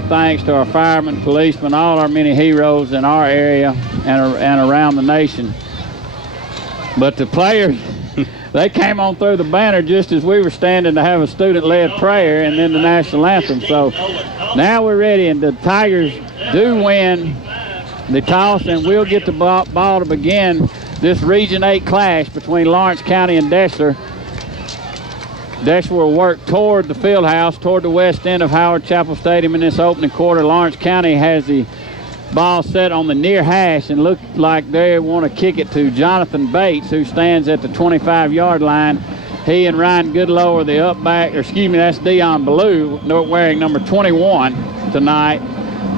Thanks to our firemen, policemen, all our many heroes in our area and around the nation. But the players, they came on through the banner just as we were standing to have a student-led prayer and then the national anthem. So now we're ready, and the Tigers do win the toss, and we'll get the ball to begin this Region 8 clash between Lawrence County and Deshler. Deshler will work toward the field house, toward the west end of Howard Chapel Stadium in this opening quarter. Lawrence County has the ball set on the near hash and look like they want to kick it to Jonathan Bates, who stands at the 25-yard line. He and Ryan Goodlow are the up back, or excuse me, that's Dion Ballou, wearing number 21 tonight.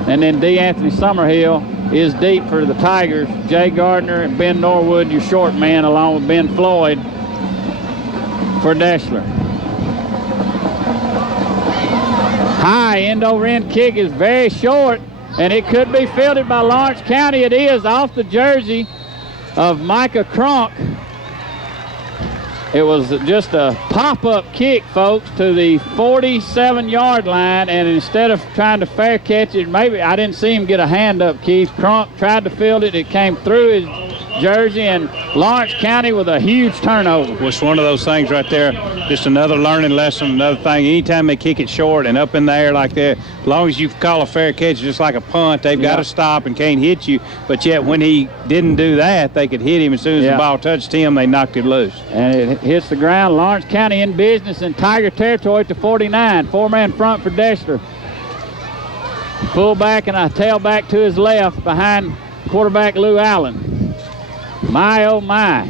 And then D. Anthony Summerhill is deep for the Tigers. Jay Gardner and Ben Norwood, your short man, along with Ben Floyd for Deshler. High end-over-end kick is very short, and it could be fielded by Lawrence County. It is off the jersey of Micah Cronk. It was just a pop-up kick, folks, to the 47-yard line, and instead of trying to fair catch it, maybe I didn't see him get a hand up, Keith. Cronk tried to field it. It came through his jersey, and Lawrence County with a huge turnover. Well, it's one of those things right there, just another learning lesson, another thing. Anytime they kick it short and up in the air like that, as long as you call a fair catch just like a punt, they've got to stop and can't hit you. But yet when he didn't do that, they could hit him. As soon as the ball touched him, they knocked it loose. And it hits the ground. Lawrence County in business in Tiger territory at the 49. Four-man front for Deshler. Pull back and a tailback to his left behind quarterback Lou Allen. My, oh, my.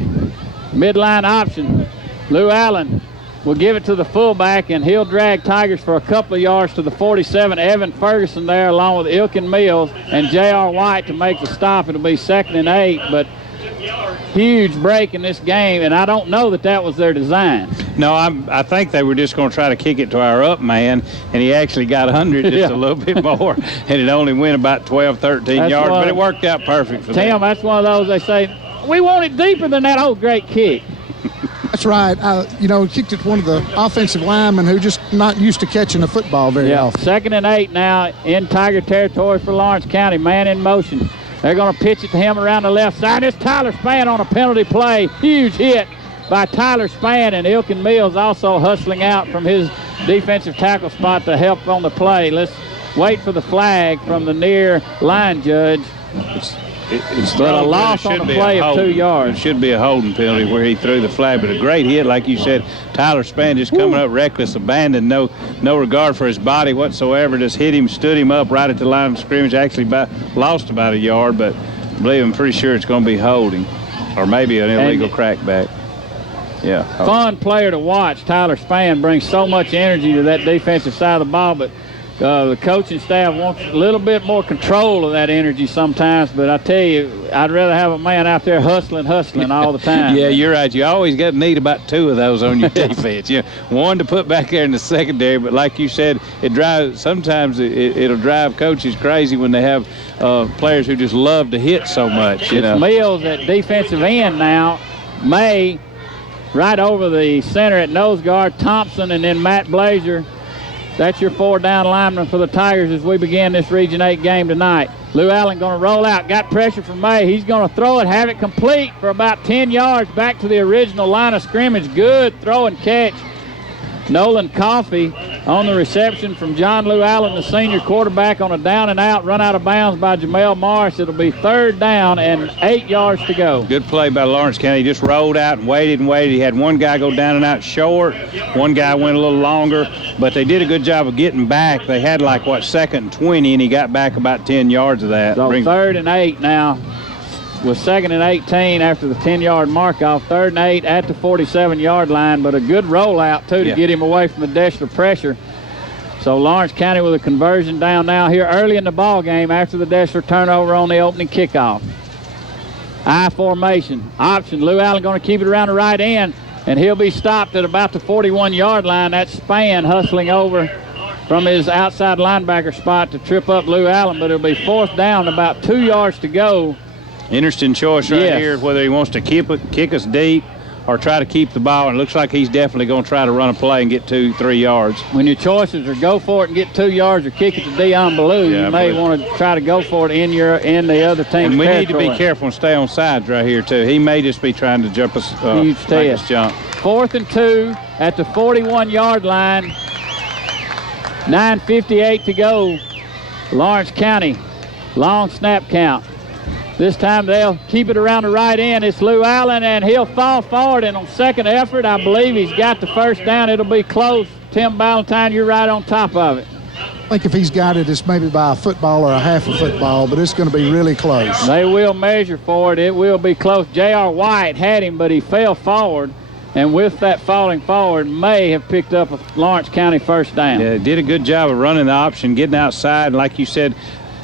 Midline option. Lou Allen will give it to the fullback, and he'll drag Tigers for a couple of yards to the 47. Evan Ferguson there along with Ilkin Mills and J.R. White to make the stop. It'll be 2nd and 8, but huge break in this game, and I don't know that that was their design. No, I think they were just going to try to kick it to our up man, and he actually got under it just a little bit more, and it only went about 12, 13 yards, but it worked out perfect for them. Tim, that's one of those they say, we want it deeper than that. Oh, great kick. That's right. Kicked it to one of the offensive linemen who just not used to catching a football very often. 2nd and 8 now in Tiger territory for Lawrence County. Man in motion. They're going to pitch it to him around the left side. It's Tyler Spann on a penalty play. Huge hit by Tyler Spann, and Ilkin Mills also hustling out from his defensive tackle spot to help on the play. Let's wait for the flag from the near line judge. It's but a loss on the play of 2 yards. It should be a holding penalty where he threw the flag, but a great hit, like you said. Tyler Spann just coming up reckless, abandoned, no regard for his body whatsoever, just hit him, stood him up right at the line of scrimmage, actually lost about a yard, but I believe I'm pretty sure it's going to be holding, or maybe an illegal crackback. Yeah. Fun player to watch. Tyler Spann brings so much energy to that defensive side of the ball, but the coaching staff wants a little bit more control of that energy sometimes, but I tell you, I'd rather have a man out there hustling all the time. Yeah, you're right. You always need about 2 of those on your defense. One to put back there in the secondary, but like you said, sometimes it'll drive coaches crazy when they have players who just love to hit so much. It's Mills at defensive end now. May right over the center at nose guard. Thompson and then Matt Blazer. That's your 4 down lineman for the Tigers as we begin this Region 8 game tonight. Lou Allen going to roll out. Got pressure from May. He's going to throw it, have it complete for about 10 yards back to the original line of scrimmage. Good throw and catch. Nolan Coffey on the reception from John Lou Allen, the senior quarterback, on a down and out, run out of bounds by Jamel Morris. It'll be 3rd down and 8 yards to go. Good play by Lawrence County. He just rolled out and waited and waited. He had one guy go down and out short. One guy went a little longer, but they did a good job of getting back. They had 2nd and 20, and he got back about 10 yards of that. So 3rd and 8 now. With 2nd and 18 after the 10-yard mark off. 3rd and 8 at the 47-yard line, but a good rollout, too, to get him away from the Deshler pressure. So Lawrence County with a conversion down now here early in the ball game after the Deshler turnover on the opening kickoff. I formation. Option. Lou Allen going to keep it around the right end, and he'll be stopped at about the 41-yard line. That's Spann hustling over from his outside linebacker spot to trip up Lou Allen, but it'll be 4th down, about 2 yards to go. Interesting choice right here, whether he wants to kick us deep or try to keep the ball. And it looks like he's definitely going to try to run a play and get 2-3 yards. When your choices are go for it and get 2 yards or kick it to Dion Ballou, you may want to try to go for it in the other team's And we territory. need to be careful and stay on sides right here, too. He may just be trying to jump us, Huge make us test. jump. 4th and 2 at the 41-yard line. 9:58 to go. Lawrence County, long snap count. This time they'll keep it around the right end. It's Lou Allen, and he'll fall forward. And on second effort, I believe he's got the first down. It'll be close. Tim Ballantyne, you're right on top of it. I think if he's got it, it's maybe by a football or a half a football, but it's going to be really close. They will measure for it. It will be close. J.R. White had him, but he fell forward. And with that falling forward, may have picked up a Lawrence County first down. Yeah, did a good job of running the option, getting outside. And like you said,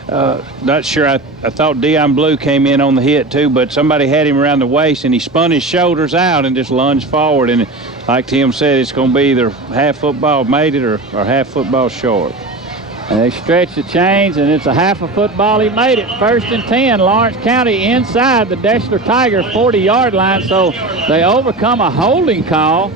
not sure. I thought Dion Blue came in on the hit too, but somebody had him around the waist, and he spun his shoulders out and just lunged forward. And like Tim said, it's going to be either half football made it or half football short. And they stretch the chains, and it's a half a football. He made it. 1st and 10. Lawrence County inside the Deshler Tiger 40-yard line. So they overcome a holding call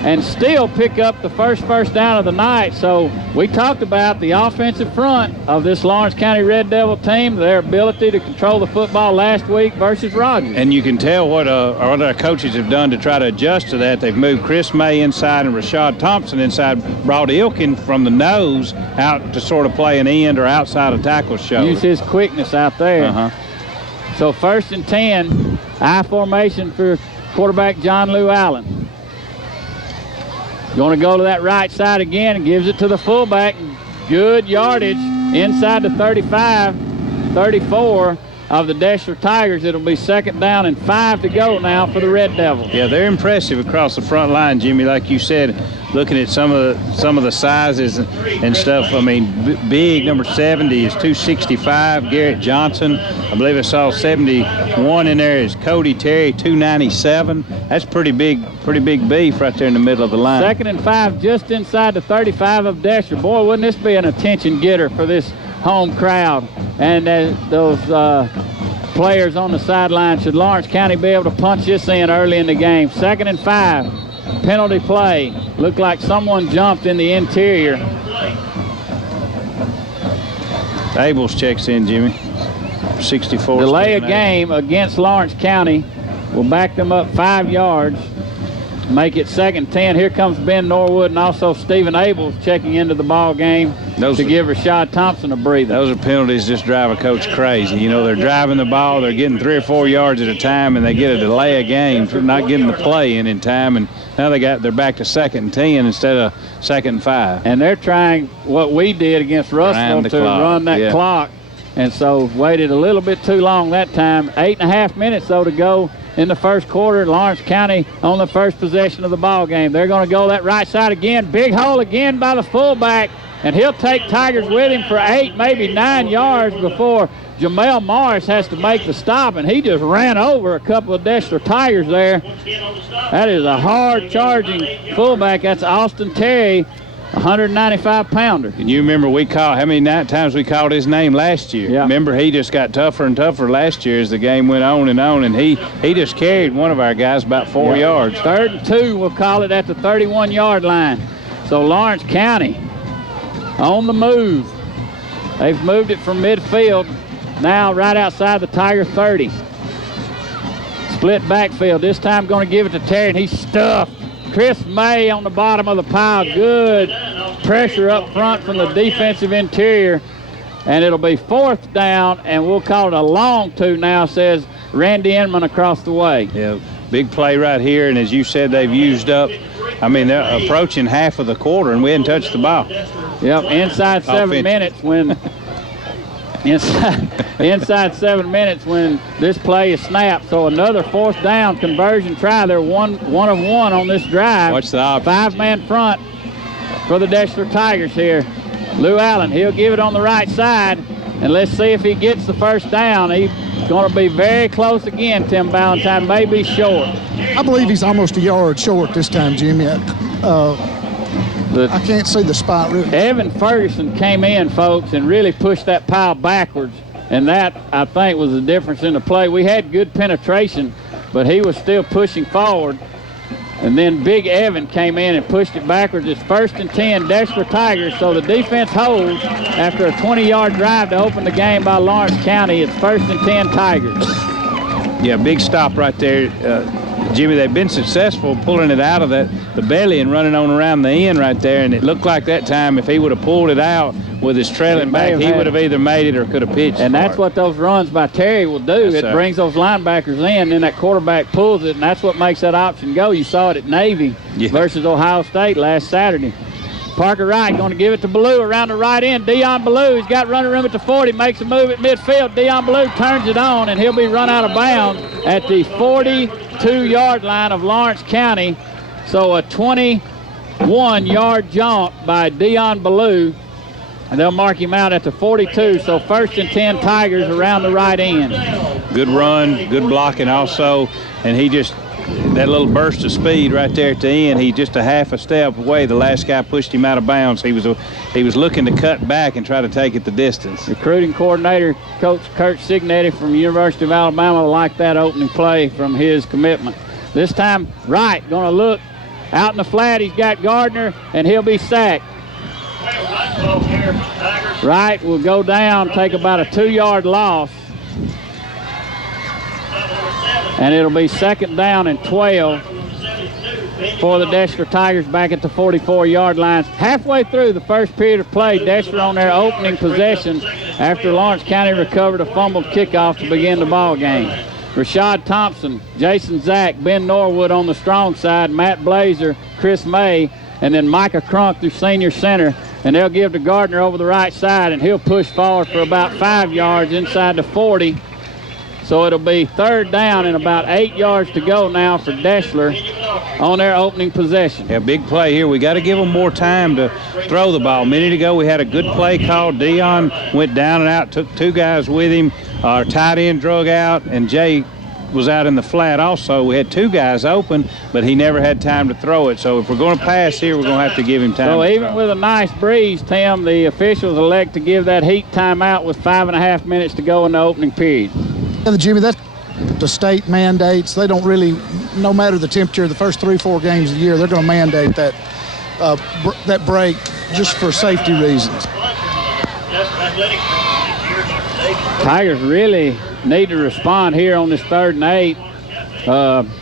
and still pick up the first down of the night. So we talked about the offensive front of this Lawrence County Red Devil team, their ability to control the football last week versus Rogers. And you can tell what our coaches have done to try to adjust to that. They've moved Chris May inside and Rashad Thompson inside, brought Ilkin from the nose out to sort of play an end or outside of tackle shoulder. Use his quickness out there. So 1st and 10, I formation for quarterback John Lou Allen. Going to go to that right side again and gives it to the fullback. Good yardage inside the 35, 34 of the Deshler Tigers. It'll be 2nd down and 5 to go now for the Red Devils. Yeah, they're impressive across the front line, Jimmy. Like you said, looking at some of the sizes and stuff. I mean, big number 70 is 265. Garrett Johnson, I believe I saw 71 in there is Cody Terry, 297. That's pretty big beef right there in the middle of the line. 2nd and 5 just inside the 35 of Deshler. Boy, wouldn't this be an attention getter for this home crowd and those players on the sideline. Should Lawrence County be able to punch this in early in the game? 2nd and 5, penalty play. Looked like someone jumped in the interior. Abels checks in, Jimmy. 64. Delay a game against Lawrence County will back them up 5 yards. Make it 2nd and 10. Here comes Ben Norwood and also Stephen Abels checking into the ball game to give Rashad Thompson a breather. Those are penalties just drive a coach crazy. You know, they're driving the ball, they're getting 3 or 4 yards at a time, and they get a delay of game for not getting the play in time. And now they're back to 2nd and 10 instead of 2nd and 5. And they're trying what we did against Russell to run that clock. And so waited a little bit too long that time. 8.5 minutes, though, to go in the first quarter. Lawrence County on the first possession of the ball game. They're going to go that right side again. Big hole again by the fullback. And he'll take Tigers with him for 8, maybe 9 yards before Jamel Morris has to make the stop. And he just ran over a couple of Deshler Tigers there. That is a hard charging fullback. That's Austin Terry, 195-pounder. And you remember how many times we called his name last year? Yeah. Remember, he just got tougher and tougher last year as the game went on, and he just carried one of our guys about 4 yards. 3rd and 2, we'll call it, at the 31-yard line. So Lawrence County on the move. They've moved it from midfield, now right outside the Tiger 30. Split backfield, this time going to give it to Terry, and he's stuffed. Chris May on the bottom of the pile. Good pressure up front from the defensive interior. And it'll be 4th down, and we'll call it a long 2 now, says Randy Inman across the way. Yeah, big play right here, and as you said, they've used up, I mean, they're approaching half of the quarter, and we hadn't touched the ball. Yep, inside 7 minutes when inside 7 minutes when this play is snapped. So another 4th down conversion try. They're one of one on this drive. Watch the option. 5-man front for the Deshler Tigers here. Lou Allen, he'll give it on the right side, and let's see if he gets the first down. He's going to be very close again. Tim Ballantyne may be short. I believe he's almost a yard short this time, Jimmy. I can't see the spot really. Evan Ferguson came in, folks, and really pushed that pile backwards, and that, I think, was the difference in the play. We had good penetration, but he was still pushing forward, And then Big Evan came in and pushed it backwards. It's 1st and 10, Deshler Tigers. So the defense holds after a 20-yard drive to open the game by Lawrence County. It's 1st and 10 Tigers. Yeah, big stop right there. Jimmy, they've been successful pulling it out of the belly and running on around the end right there. And it looked like that time if he would have pulled it out with his trailing back, he would have either made it or could have pitched. And that's what those runs by Terry will do. It brings those linebackers in, then that quarterback pulls it, and that's what makes that option go. You saw it at Navy versus Ohio State last Saturday. Parker Wright going to give it to Ballou around the right end. Dion Ballou, he's got running room at the 40, makes a move at midfield. Dion Ballou turns it on, and he'll be run out of bounds at the 42-yard line of Lawrence County. So a 21-yard jaunt by Dion Ballou, and they'll mark him out at the 42. So 1st and 10 Tigers around the right end. Good run, good blocking also, and he just, that little burst of speed right there at the end, he just a half a step away. The last guy pushed him out of bounds. He was looking to cut back and try to take it the distance. Recruiting coordinator, Coach Kurt Signetti from the University of Alabama, liked that opening play from his commitment. This time, Wright going to look out in the flat. He's got Gardner, and he'll be sacked. Wright will go down, take about a 2-yard loss. And it'll be 2nd down and 12 for the Deshler Tigers back at the 44-yard line. Halfway through the first period of play, Deshler on their opening possession after Lawrence County recovered a fumbled kickoff to begin the ball game. Rashad Thompson, Jason Zack, Ben Norwood on the strong side, Matt Blazer, Chris May, and then Micah Crunk through senior center. And they'll give to Gardner over the right side, and he'll push forward for about 5 yards inside the 40. So it'll be 3rd down and about 8 yards to go now for Deshler on their opening possession. Yeah, big play here. We got to give them more time to throw the ball. A minute ago we had a good play called. Dion went down and out, took 2 guys with him. Our tight end drug out, and Jay was out in the flat also. We had 2 guys open, but he never had time to throw it. So if we're going to pass here, we're going to have to give him time. So even with a nice breeze, Tim, the officials elect to give that heat timeout with 5.5 minutes to go in the opening period. And Jimmy, that's the state mandates. They don't really, no matter the temperature, the first 3-4 games of the year, they're going to mandate that that break just for safety reasons. Tigers really need to respond here on this 3rd and 8.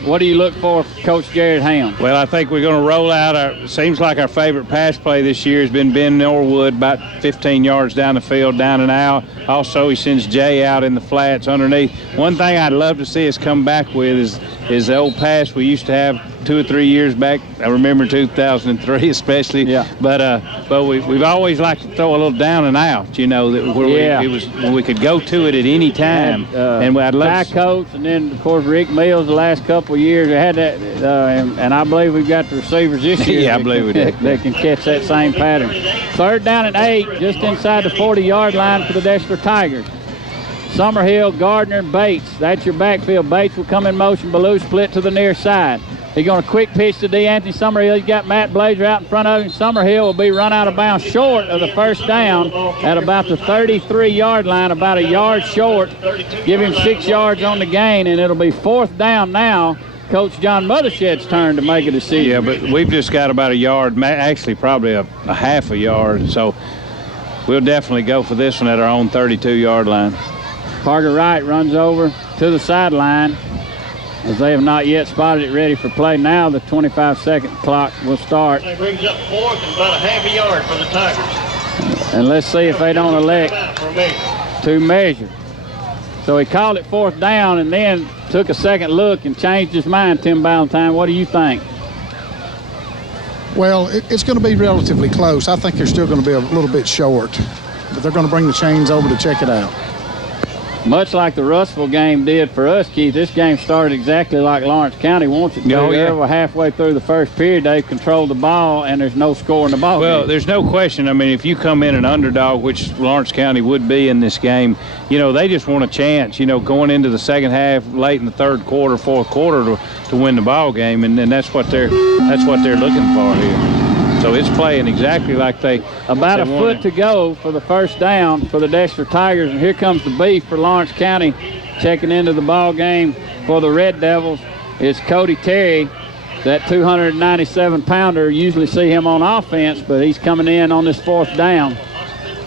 What do you look for Coach Jared Ham? Well, I think we're going to roll out seems like our favorite pass play this year has been Ben Norwood, about 15 yards down the field, down and out. Also, he sends Jay out in the flats underneath. One thing I'd love to see us come back with is the old pass we used to have 2 or 3 years back. I remember 2003 especially. Yeah. But we've always liked to throw a little down and out, you know, where we could go to it at any time. And I'd love to coach, and then of course Rick Mills the last couple of years. They had that, and I believe we've got the receivers this year. Yeah, I believe we do. They can catch that same pattern. 3rd down and 8, just inside the 40-yard line for the Deshler Tigers. Summerhill, Gardner, Bates. That's your backfield. Bates will come in motion. Ballou split to the near side. He's going to quick pitch to D'Anthony Summerhill. He's got Matt Blazer out in front of him. Summerhill will be run out of bounds short of the 1st down at about the 33-yard line, about a yard short. Give him 6 yards on the gain, and it'll be 4th down now. Coach John Mothershed's turn to make a decision. Yeah, but we've just got about a yard, actually probably a half a yard. So we'll definitely go for this one at our own 32-yard line. Parker Wright runs over to the sideline as they have not yet spotted it ready for play. Now the 25-second clock will start. It brings up 4th and about a half a yard for the Tigers. And let's see if they don't elect to measure. So he called it 4th down and then took a second look and changed his mind, Tim Ballantyne. What do you think? Well, it's going to be relatively close. I think they're still going to be a little bit short, but they're going to bring the chains over to check it out. Much like the Russellville game did for us, Keith, this game started exactly like Lawrence County wants it to. Oh, yeah. We're halfway through the first period. They've controlled the ball, and there's no score in the ball Well, game. there's no question. I mean, if you come in an underdog, which Lawrence County would be in this game, you know, they just want a chance, you know, going into the second half, late in the 3rd quarter, 4th quarter to win the ball game, and that's what they're looking for here. So it's playing exactly like about a foot to go for the 1st down for the Deshler Tigers, and here comes the beef for Lawrence County. Checking into the ball game for the Red Devils is Cody Terry. that 297-pounder. Usually see him on offense, but he's coming in on this 4th down.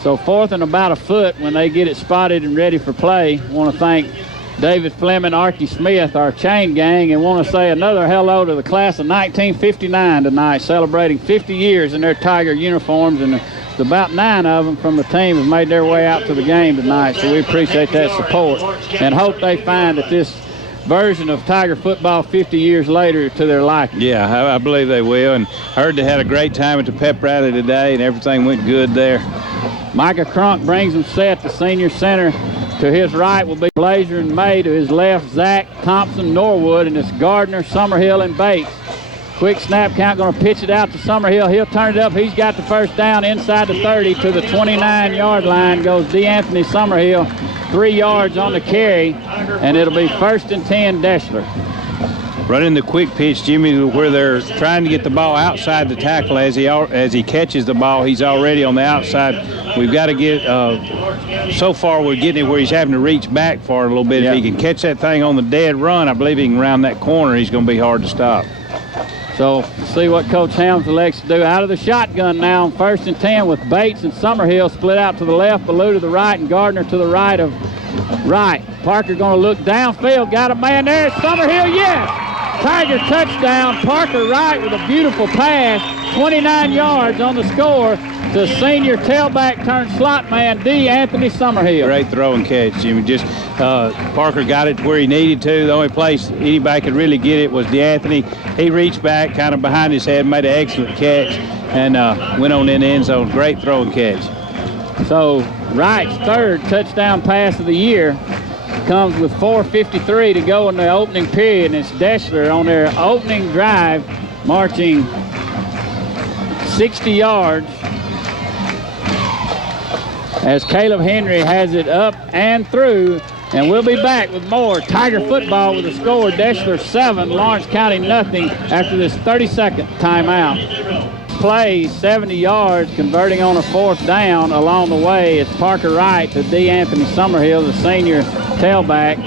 So 4th and about a foot when they get it spotted and ready for play. I want to thank David Fleming, Archie Smith, our chain gang, and want to say another hello to the class of 1959 tonight, celebrating 50 years in their Tiger uniforms, and about 9 of them from the team have made their way out to the game tonight, so we appreciate that support and hope they find that this version of Tiger football 50 years later to their liking. Yeah, I believe they will, and heard they had a great time at the pep rally today, and everything went good there. Micah Crunk brings them set. The senior center to his right will be Blazer and May. To his left, Zach, Thompson, Norwood, and it's Gardner, Summerhill, and Bates. Quick snap count, going to pitch it out to Summerhill. He'll turn it up. He's got the first down inside the 30 to the 29-yard line. Goes DeAnthony Summerhill, 3 yards on the carry, and it'll be 1st and 10 Deshler. Running the quick pitch, Jimmy, where they're trying to get the ball outside the tackle. As he catches the ball, he's already on the outside. We've got to get, so far we're getting it where he's having to reach back for it a little bit. Yeah. If he can catch that thing on the dead run, I believe he can round that corner. He's going to be hard to stop. So see what Coach Helms elects to do. Out of the shotgun now on 1st and 10 with Bates and Summerhill split out to the left, Ballou to the right, and Gardner to the right of right. Parker going to look downfield. Got a man there. Summerhill, yes! Tiger touchdown. Parker Wright with a beautiful pass. 29 yards on the score to senior tailback turned slot man DeAnthony Summerhill. Great throw and catch, Jimmy. Just Parker got it where he needed to. The only place anybody could really get it was DeAnthony. He reached back kind of behind his head, made an excellent catch, and went on in the end zone. Great throw and catch. So Wright's 3rd touchdown pass of the year comes with 4:53 to go in the opening period, and it's Deshler on their opening drive marching 60 yards as Caleb Henry has it up and through, and we'll be back with more Tiger football with the score Deshler 7, Lawrence County nothing after this 30-second timeout. Play 70 yards, converting on a 4th down. Along the way, it's Parker Wright to DeAnthony Summerhill, the senior tailback.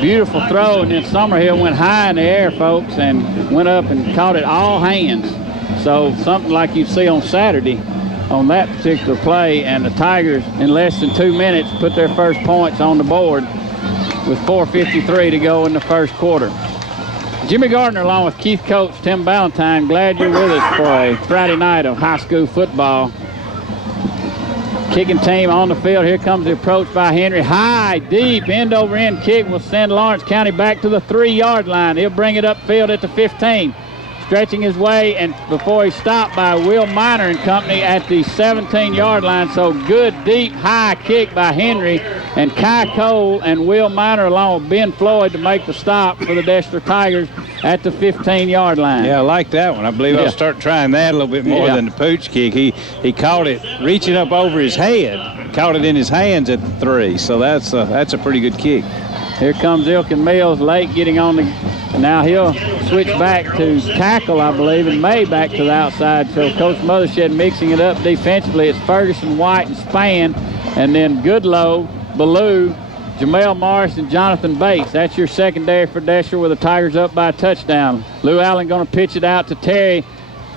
Beautiful throw, and then Summerhill went high in the air, folks, and went up and caught it all hands. So something like you see on Saturday on that particular play, and the Tigers in less than 2 minutes put their first points on the board with 4:53 to go in the first quarter. Jimmy Gardner along with Keith Coates, Tim Ballantyne, glad you're with us for a Friday night of high school football. Kicking team on the field. Here comes the approach by Henry. High, deep, end-over-end kick will send Lawrence County back to the 3-yard line. He'll bring it upfield at the 15. Stretching his way, and before he's stopped by Will Miner and company at the 17-yard line. So good, deep, high kick by Henry, and Kai Cole and Will Miner along with Ben Floyd to make the stop for the Deshler Tigers at the 15-yard line. Yeah, I like that one. I believe I'll start trying that a little bit more than the pooch kick. He caught it reaching up over his head, caught it in his hands at the 3. So that's a pretty good kick. Here comes Ilkin Mills late getting on the, now he'll switch back to tackle, I believe, and May back to the outside. So Coach Mothershed mixing it up defensively. It's Ferguson, White, and Spann, and then Goodlow, Ballou, Jamel Morris, and Jonathan Bates. That's your secondary for Deshler with the Tigers up by a touchdown. Lou Allen going to pitch it out to Terry.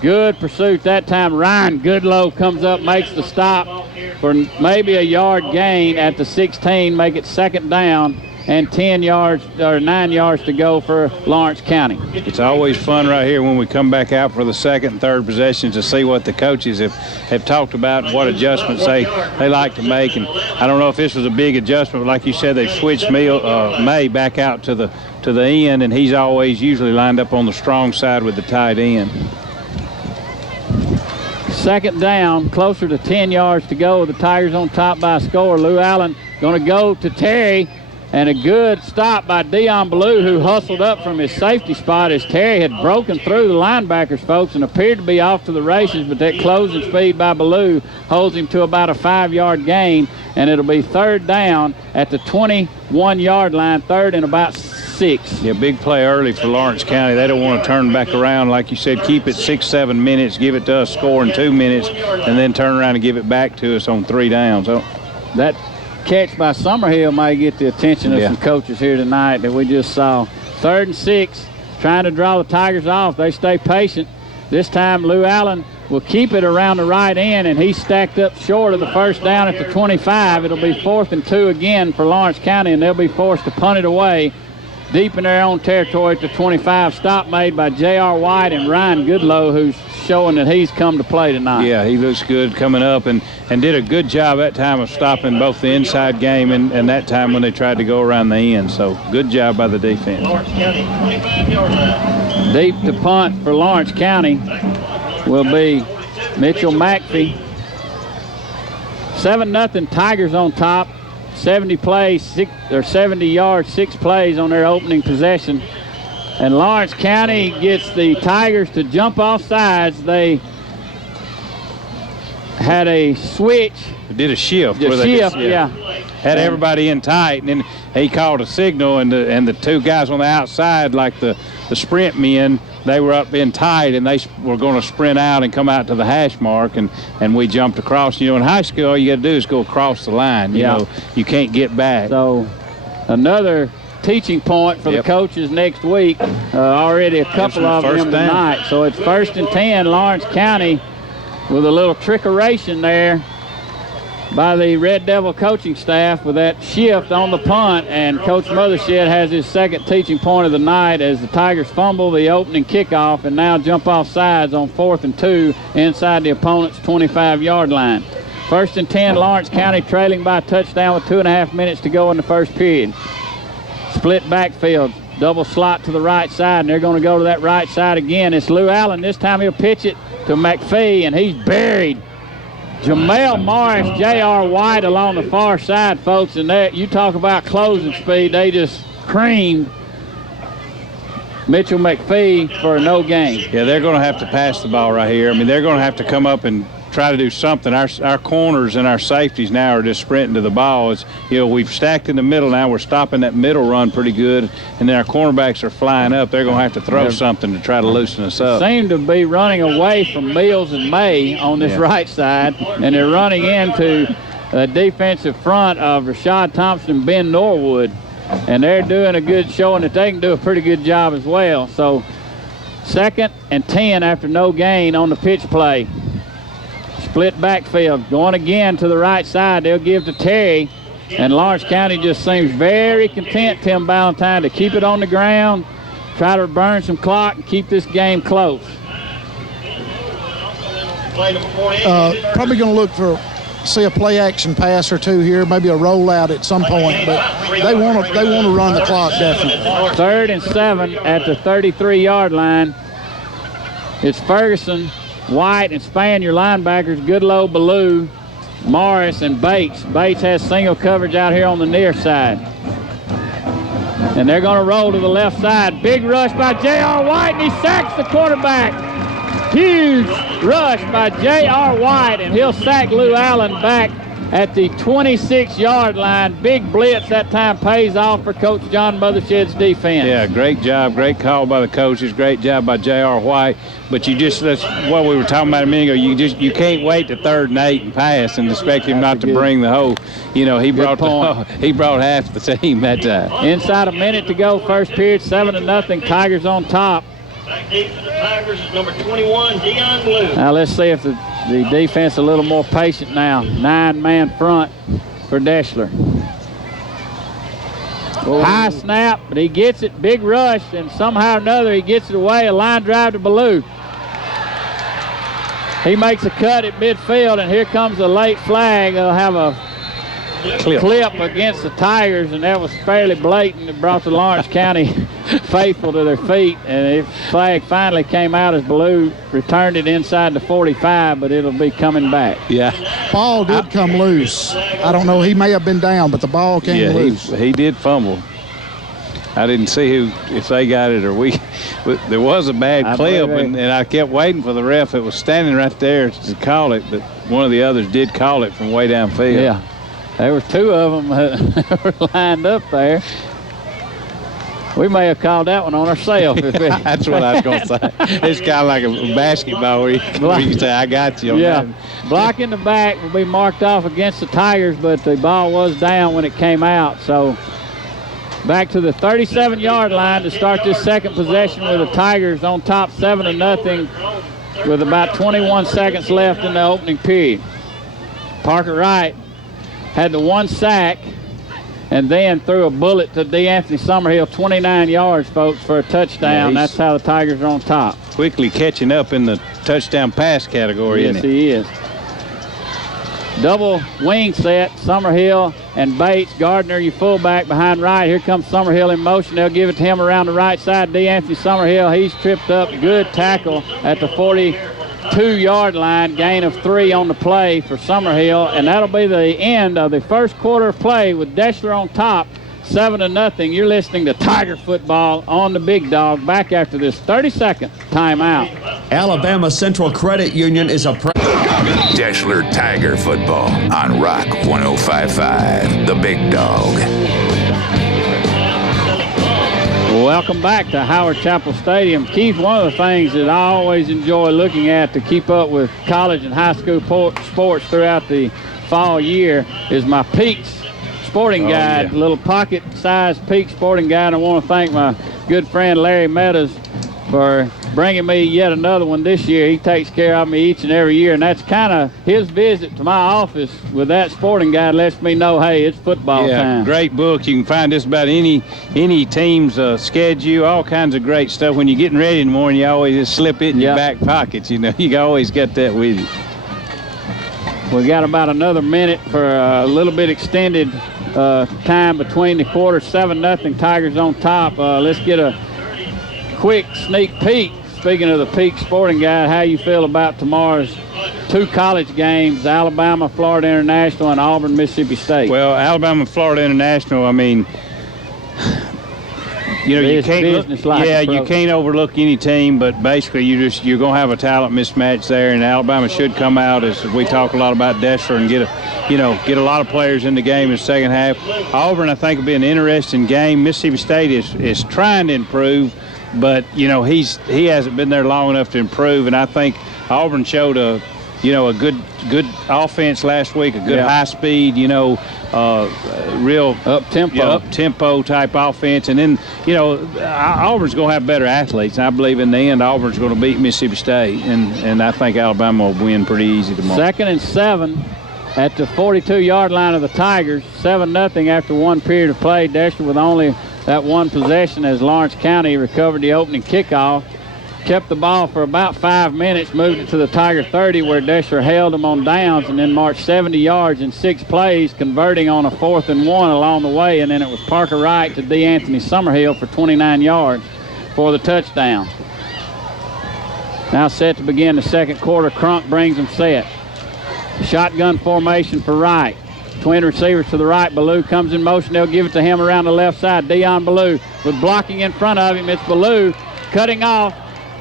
Good pursuit that time. Ryan Goodlow comes up, makes the stop for maybe a yard gain at the 16, make it 2nd down, and 10 yards or 9 yards to go for Lawrence County. It's always fun right here when we come back out for the 2nd and 3rd possessions to see what the coaches have talked about and what adjustments they like to make. And I don't know if this was a big adjustment, but like you said, they've switched May back out to the end, and he's always usually lined up on the strong side with the tight end. 2nd down, closer to 10 yards to go. The Tigers on top by a score. Lou Allen going to go to Terry. And a good stop by Dion Ballou, who hustled up from his safety spot as Terry had broken through the linebackers, folks, and appeared to be off to the races, but that closing speed by Ballou holds him to about a 5-yard gain, and it'll be 3rd down at the 21-yard line, 3rd and about 6. Yeah, big play early for Lawrence County. They don't want to turn back around. Like you said, keep it 6-7 minutes, give it to us, score in 2 minutes, and then turn around and give it back to us on 3 downs. So that catch by Summerhill might get the attention of some coaches here tonight that we just saw. 3rd and 6 trying to draw the Tigers off. They stay patient. This time Lou Allen will keep it around the right end, and he's stacked up short of the first down at the 25. It'll be 4th and 2 again for Lawrence County, and they'll be forced to punt it away deep in their own territory at the 25. Stop made by J.R. White and Ryan Goodlow, who's showing that he's come to play tonight. Yeah, he looks good coming up and did a good job that time of stopping both the inside game and that time when they tried to go around the end. So good job by the defense. Lawrence County, 25-yard line. Deep to punt for Lawrence County will be Mitchell McPhee. 7-0 Tigers on top. 70 yards, 6 plays on their opening possession. And Lawrence County gets the Tigers to jump off sides. They had a switch. Did a shift. Had everybody in tight, and then he called a signal, and the two guys on the outside, like the sprint men, they were up in tight, and they were going to sprint out and come out to the hash mark, and we jumped across. You know, in high school, all you got to do is go across the line. You know, you can't get back. So another teaching point for the coaches next week. Already a couple of them tonight. So it's 1st and 10, Lawrence County, with a little trickeration there by the Red Devil coaching staff with that shift on the punt, and Coach Mothershed has his second teaching point of the night as the Tigers fumble the opening kickoff and now jump off sides on 4th and 2 inside the opponent's 25-yard line. 1st and 10, Lawrence County trailing by a touchdown with 2.5 minutes to go in the first period. Split backfield, double slot to the right side, and they're going to go to that right side again. It's Lou Allen. This time he'll pitch it to McPhee, and he's buried. Jamel Morris, J.R. White along the far side, folks, and there you talk about closing speed. They just creamed Mitchell McPhee for a no gain. Yeah, they're going to have to pass the ball right here. I mean, they're going to have to come up and try to do something. Our corners and our safeties now are just sprinting to the ball. It's, you know, we've stacked in the middle now. We're stopping that middle run pretty good, and then our cornerbacks are flying up. They're going to have to throw something to try to loosen us up. Seem to be running away from Mills and May on this right side, and they're running into the defensive front of Rashad Thompson and Ben Norwood, and they're doing a good showing that they can do a pretty good job as well. So 2nd and 10 after no gain on the pitch play. Split backfield, going again to the right side. They'll give to Terry, and Lawrence County just seems very content, Tim Ballantyne, to keep it on the ground, try to burn some clock, and keep this game close. Probably going to look for see a play action pass or two here, maybe a rollout at some point, but they want to run the clock definitely. 3rd and 7 at the 33-yard line. It's Ferguson, White, and Spann, your linebackers, Goodlow, Ballou, Morris, and Bates. Bates has single coverage out here on the near side. And they're going to roll to the left side. Big rush by J.R. White, and he sacks the quarterback. Huge rush by J.R. White, and he'll sack Lou Allen back at the 26-yard line. Big blitz that time pays off for Coach John Mothershed's defense. Yeah, great job. Great call by the coaches. Great job by J.R. White. But that's what we were talking about a minute ago. You can't wait to 3rd and 8 and pass and expect him not to bring the whole. You know, he brought half the team that time. Inside a minute to go, first period, 7-0. Tigers on top. Back deep for the Tigers is number 21, Dion Blue. Now let's see if the defense a little more patient now. 9-man front for Deshler. High snap, but he gets it. Big rush, and somehow or another he gets it away. A line drive to Ballou. He makes a cut at midfield, and here comes a late flag. They'll have a clip against the Tigers, and that was fairly blatant. It brought the Lawrence County faithful to their feet, and the flag finally came out as Ballou returned it inside the 45, but it'll be coming back. Yeah. Ball did come loose. I don't know. He may have been down, but the ball came loose. He did fumble. I didn't see if they got it or we. There was a bad clip, and I kept waiting for the ref. It was standing right there to call it, but one of the others did call it from way downfield. Yeah. There were 2 of them that were lined up there. We may have called that one on ourselves. That's what I was going to say. It's kind of like a basketball where you can say, I got you. Yeah. Block in the back will be marked off against the Tigers, but the ball was down when it came out. So back to the 37-yard line to start this second possession with the Tigers on top 7-0 with about 21 seconds left in the opening period. Parker Wright had the 1 sack and then threw a bullet to DeAnthony Summerhill, 29 yards, folks, for a touchdown. Yeah, that's how the Tigers are on top. Quickly catching up in the touchdown pass category, yes, isn't he? He is. Double wing set, Summerhill and Bates. Gardner, your fullback behind Wright. Here comes Summerhill in motion. They'll give it to him around the right side. DeAnthony Summerhill, he's tripped up. Good tackle at the 42-yard line. Gain of 3 on the play for Summerhill. And that'll be the end of the first quarter of play with Deshler on top, 7-0. You're listening to Tiger football on the Big Dog. Back after this 30-second timeout. Alabama Central Credit Union is a Deshler Tiger football on Rock 105.5, the Big Dog. Welcome back to Howard Chapel Stadium. Keith, one of the things that I always enjoy looking at to keep up with college and high school sports throughout the fall year is my Peaks Sporting Guide, little pocket-sized Peaks Sporting Guide. I want to thank my good friend Larry Meadows for bringing me yet another one this year. He takes care of me each and every year, and that's kind of his visit to my office with that sporting guide lets me know, hey, it's football time. Great book. You can find just about any team's schedule, all kinds of great stuff. When you're getting ready in the morning, you always just slip it in your back pockets. You know, you always get that with you. We got about another minute for a little bit extended time between the quarters. 7-0, Tigers on top. Let's get a quick sneak peek. Speaking of the Peak Sporting Guide, how you feel about tomorrow's 2 college games, Alabama, Florida International, and Auburn, Mississippi State? Well, Alabama, Florida International, I mean, you know, you can't overlook any team, but basically you're going to have a talent mismatch there, and Alabama should come out, as we talk a lot about Deshler, and get a lot of players in the game in the second half. Auburn, I think, will be an interesting game. Mississippi State is trying to improve, but you know he hasn't been there long enough to improve, and I think Auburn showed a good offense last week, a good high speed, real up tempo type offense, and then Auburn's going to have better athletes. And I believe in the end Auburn's going to beat Mississippi State, and I think Alabama will win pretty easy tomorrow. 2nd and 7 at the 42-yard line of the Tigers. 7-0 after 1 period of play. Deshler with only that 1 possession as Lawrence County recovered the opening kickoff. Kept the ball for about 5 minutes, moved it to the Tiger 30 where Deshler held them on downs and then marched 70 yards in 6 plays, converting on a 4th and 1 along the way. And then it was Parker Wright to DeAnthony Summerhill for 29 yards for the touchdown. Now set to begin the second quarter. Crunk brings them set. Shotgun formation for Wright. Twin receivers to the right. Ballou comes in motion. They'll give it to him around the left side. Deion Ballou with blocking in front of him. It's Ballou cutting off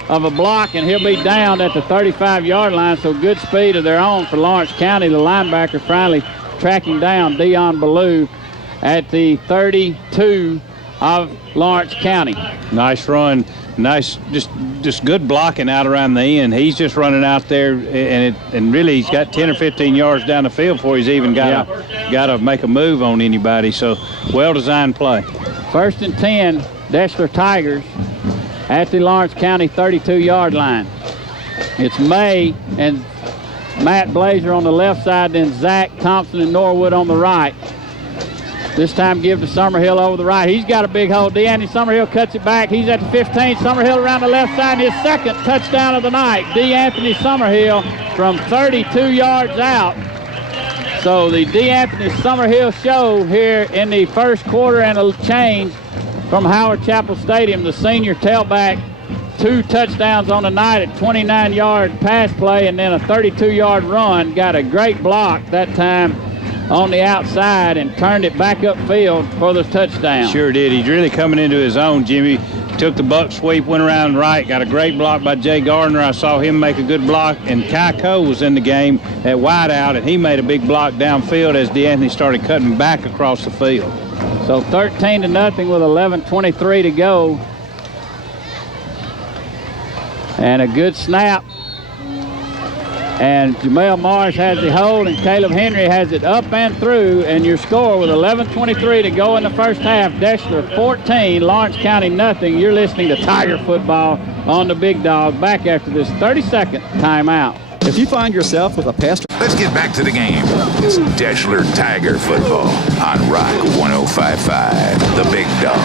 of a block, and he'll be down at the 35-yard line. So good speed of their own for Lawrence County. The linebacker finally tracking down Deion Ballou at the 32 of Lawrence County. Nice run. Nice, just good blocking out around the end. He's just running out there, and really he's got 10 or 15 yards down the field before he's even got to make a move on anybody. So well-designed play. 1st and 10, Deshler Tigers at the Lawrence County 32-yard line. It's May and Matt Blazer on the left side, then Zach Thompson and Norwood on the right. This time give to Summerhill over the right. He's got a big hole. DeAnthony Summerhill cuts it back. He's at the 15. Summerhill around the left side. His 2nd touchdown of the night. DeAnthony Summerhill from 32 yards out. So the DeAnthony Summerhill show here in the first quarter and a change from Howard Chapel Stadium. The senior tailback, 2 touchdowns on the night at 29-yard pass play and then a 32-yard run. Got a great block that time on the outside and turned it back upfield for the touchdown. Sure did. He's really coming into his own, Jimmy. Took the buck sweep, went around right, got a great block by Jay Gardner. I saw him make a good block, and Kai Coe was in the game at wideout, and he made a big block downfield as DeAnthony started cutting back across the field. So 13-0 with 11:23 to go. And a good snap And Jamel Morris has the hold, and Caleb Henry has it up and through. And your score with 11:23 to go in the first half, Deshler 14, Lawrence County nothing. You're listening to Tiger Football on the Big Dog. Back after this 30-second timeout. If you find yourself with a pastor... Let's get back to the game. It's Deshler Tiger Football on Rock 105.5, the Big Dog.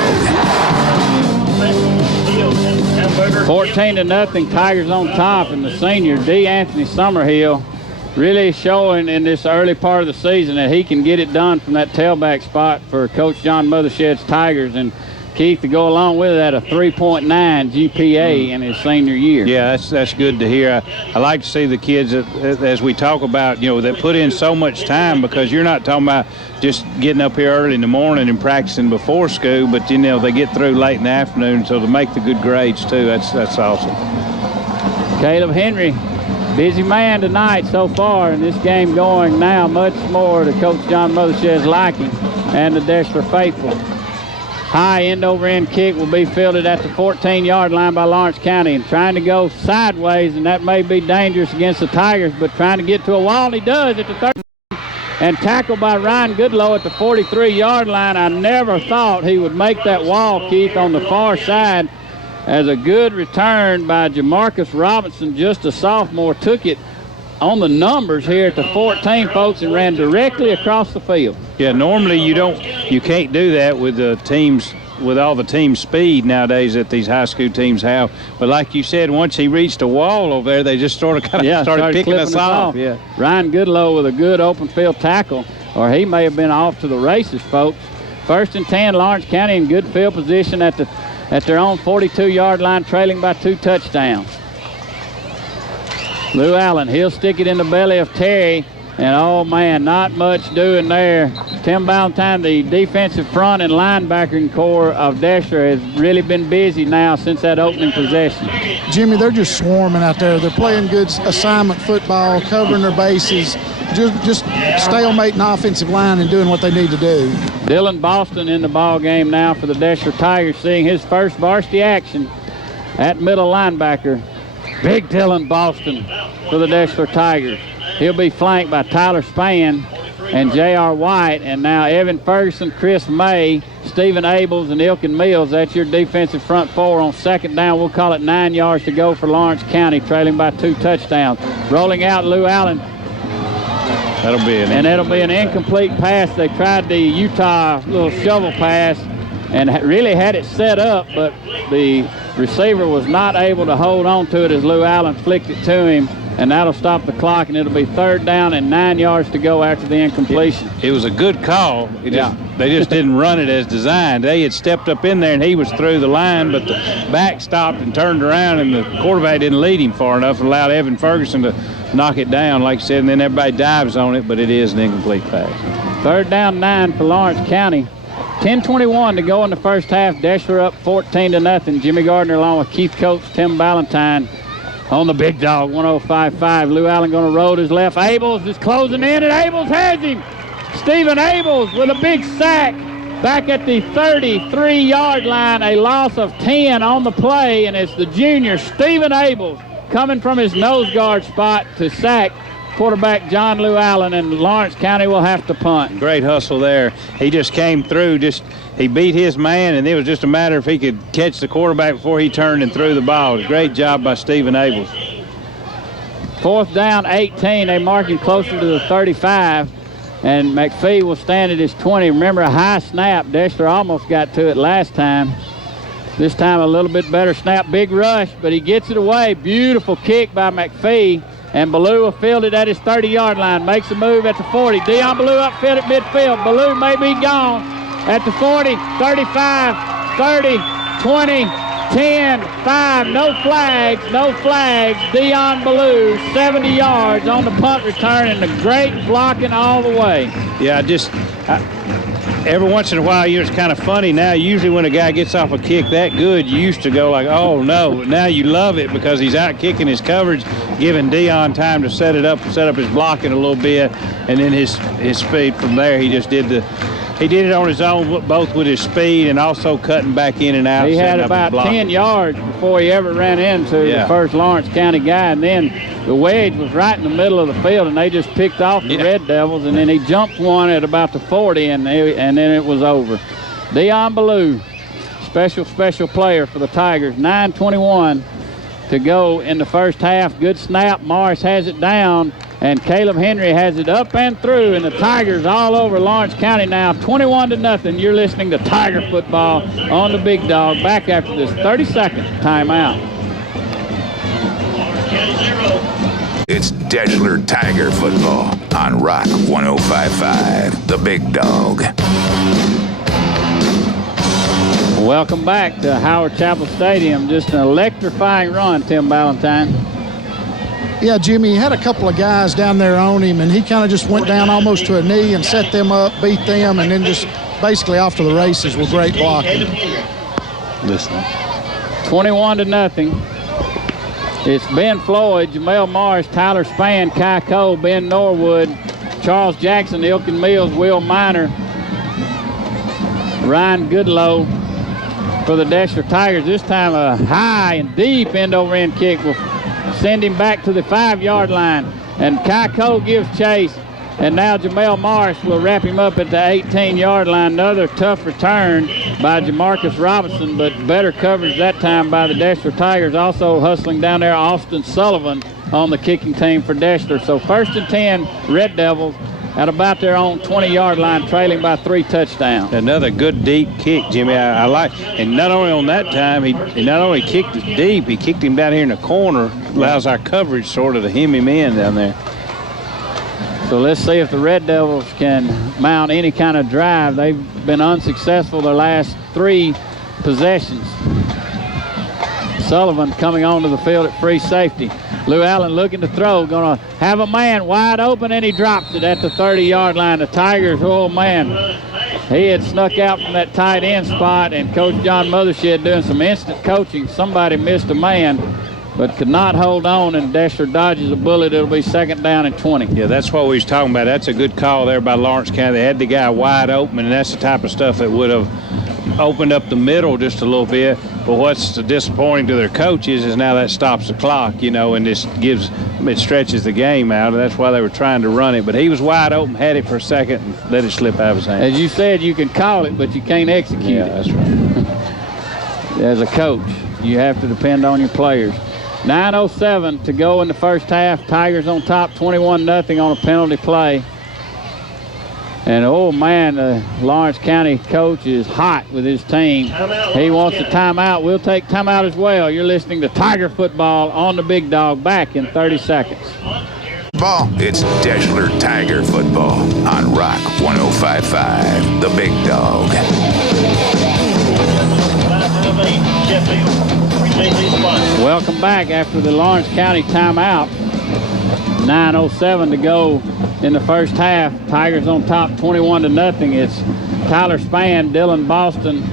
14-0, Tigers on top, and the senior D. Anthony Summerhill really showing in this early part of the season that he can get it done from that tailback spot for Coach John Mothershed's Tigers. And Keith, to go along with that, a 3.9 GPA in his senior year. Yeah, that's good to hear. I like to see the kids that, as we talk about, that put in so much time, because you're not talking about just getting up here early in the morning and practicing before school, but they get through late in the afternoon, so to make the good grades too. That's awesome. Caleb Henry, busy man tonight so far, and this game going now much more to Coach John Mothershed's liking and the Deshler faithful. High end-over-end kick will be fielded at the 14-yard line by Lawrence County, and trying to go sideways, and that may be dangerous against the Tigers, but trying to get to a wall, and he does at the 30. And tackled by Ryan Goodlow at the 43-yard line. I never thought he would make that wall, Keith, on the far side, as a good return by Jamarcus Robinson, just a sophomore, took it on the numbers here at the 14, folks, and ran directly across the field. Yeah, normally you can't do that with the teams, with all the team speed nowadays that these high school teams have. But like you said, once he reached a wall over there, they just started picking us off. Yeah. Ryan Goodlow with a good open field tackle, or he may have been off to the races, folks. 1st and 10, Lawrence County in good field position at their own 42-yard line, trailing by 2 touchdowns. Lou Allen, he'll stick it in the belly of Terry, and oh man, not much doing there. Tim Ballantyne, the defensive front and linebacking core of Deshler, has really been busy now since that opening possession. Jimmy, they're just swarming out there. They're playing good assignment football, covering their bases, just stalemating the offensive line and doing what they need to do. Dylan Boston in the ball game now for the Deshler Tigers, seeing his first varsity action at middle linebacker. Big Dylan Boston for the Deshler Tigers. He'll be flanked by Tyler Spann and J.R. White, and now Evan Ferguson, Chris May, Stephen Abels, and Ilkin Mills. That's your defensive front four on 2nd down. We'll call it 9 yards to go for Lawrence County, trailing by 2 touchdowns. Rolling out, Lou Allen. That'll be an incomplete pass. They tried the Utah little shovel pass and really had it set up, but the receiver was not able to hold on to it as Lou Allen flicked it to him, and that'll stop the clock, and it'll be 3rd down and 9 yards to go after the incompletion. It was a good call. They just didn't run it as designed. They had stepped up in there, and he was through the line, but the back stopped and turned around, and the quarterback didn't lead him far enough and allowed Evan Ferguson to knock it down, like you said, and then everybody dives on it, but it is an incomplete pass. 3rd down 9 for Lawrence County. 10:21 to go in the first half. Deshler up 14-0. Jimmy Gardner along with Keith Coates, Tim Ballantyne on the Big Dog 105.5. Lou Allen going to roll his left. Abels is closing in, and Abels has him. Stephen Abels with a big sack back at the 33-yard line. A loss of 10 on the play, and it's the junior Stephen Abels coming from his nose guard spot to sack quarterback John Lou Allen, and Lawrence County will have to punt. Great hustle there. He just came through, he beat his man, and it was just a matter if he could catch the quarterback before he turned and threw the ball. Great job by Stephen Abels. 4th down 18. They mark him closer to the 35, and McPhee will stand at his 20. Remember, a high snap. Deshler almost got to it last time. This time a little bit better snap. Big rush, but he gets it away. Beautiful kick by McPhee. And Ballou will field it at his 30-yard line. Makes a move at the 40. Dion Ballou upfield at midfield. Ballou may be gone at the 40, 35, 30, 20, 10, 5. No flags. Dion Ballou, 70 yards on the punt return, and the great blocking all the way. Yeah, every once in a while, it's kind of funny now. Usually when a guy gets off a kick that good, you used to go like, oh, no. But now you love it because he's out kicking his coverage, giving Dion time to set up his blocking a little bit, and then his speed from there. He he did it on his own, both with his speed and also cutting back in and out. He had about 10 yards before he ever ran into the first Lawrence County guy, and then the wedge was right in the middle of the field, and they just picked off the Red Devils, and then he jumped one at about the 40, and then it was over. Dion Ballou, special player for the Tigers. 9:21 to go in the first half. Good snap. Morris has it down, and Caleb Henry has it up and through, and the Tigers all over Lawrence County now, 21-0. You're listening to Tiger football on the Big Dog. Back after this 30-second timeout. It's Deshler Tiger football on Rock 105.5, the Big Dog. Welcome back to Howard Chapel Stadium. Just an electrifying run, Tim Ballantyne. Yeah, Jimmy, he had a couple of guys down there on him, and he kind of just went down almost to a knee and set them up, beat them, and then just basically off to the races with great blocking. Listen. 21-0. It's Ben Floyd, Jamel Morris, Tyler Spann, Kai Cole, Ben Norwood, Charles Jackson, Ilkin Mills, Will Miner, Ryan Goodlow for the Deshler Tigers. This time a high and deep end-over-end kick will send him back to the 5-yard line. And Kai Cole gives chase. And now Jamel Morris will wrap him up at the 18-yard line. Another tough return by Jamarcus Robinson, but better coverage that time by the Deshler Tigers. Also hustling down there, Austin Sullivan on the kicking team for Deshler. So 1st and 10, Red Devils at about their own 20-yard line, trailing by 3 touchdowns. Another good deep kick, Jimmy. I like, and not only on that time, he not only kicked it deep, he kicked him down here in the corner, allows our coverage sort of to hem him in down there. So let's see if the Red Devils can mount any kind of drive. They've been unsuccessful their last 3 possessions. Sullivan coming onto the field at free safety. Lou Allen looking to throw, going to have a man wide open, and he drops it at the 30-yard line. The Tigers, oh man, he had snuck out from that tight end spot, and Coach John Mothershed doing some instant coaching. Somebody missed a man, but could not hold on, and Deshler dodges a bullet. It'll be 2nd down and 20. Yeah, that's what we was talking about. That's a good call there by Lawrence County. They had the guy wide open, and that's the type of stuff that would have opened up the middle just a little bit. But what's disappointing to their coaches is now that stops the clock, you know, and this it stretches the game out, and that's why they were trying to run it. But he was wide open, had it for a second, and let it slip out of his hand. As you said, you can call it, but you can't execute it. That's right. As a coach, you have to depend on your players. 9:07 to go in the first half. Tigers on top, 21-0 on a penalty play. And, oh, man, the Lawrence County coach is hot with his team. He wants a timeout. We'll take timeout as well. You're listening to Tiger football on the Big Dog. Back in 30 seconds. It's Deshler Tiger football on Rock 105.5, the Big Dog. Welcome back after the Lawrence County timeout. 9:07 to go in the first half. Tigers on top, 21-0. It's Tyler Spann, Dylan Boston,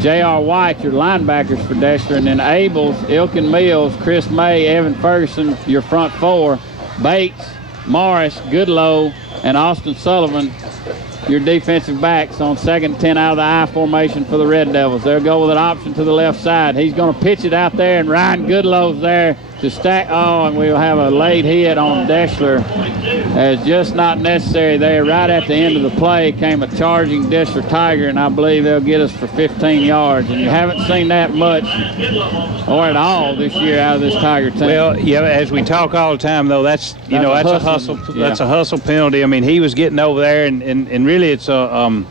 J.R. White, your linebackers for Deshler, and then Abels, Ilkin Mills, Chris May, Evan Ferguson, your front 4. Bates, Morris, Goodlow, and Austin Sullivan, your defensive backs on 2nd and 10 out of the I formation for the Red Devils. They'll go with an option to the left side. He's going to pitch it out there, and Ryan Goodlow's there to stack. Oh, and we'll have a late hit on Deshler. As just not necessary there. Right at the end of the play came a charging Deshler Tiger, and I believe they'll get us for 15 yards. And you haven't seen that much or at all this year out of this Tiger team. Well, yeah, as we talk all the time, though, that's a hustle. Yeah. That's a hustle penalty. I mean, he was getting over there, and really it's a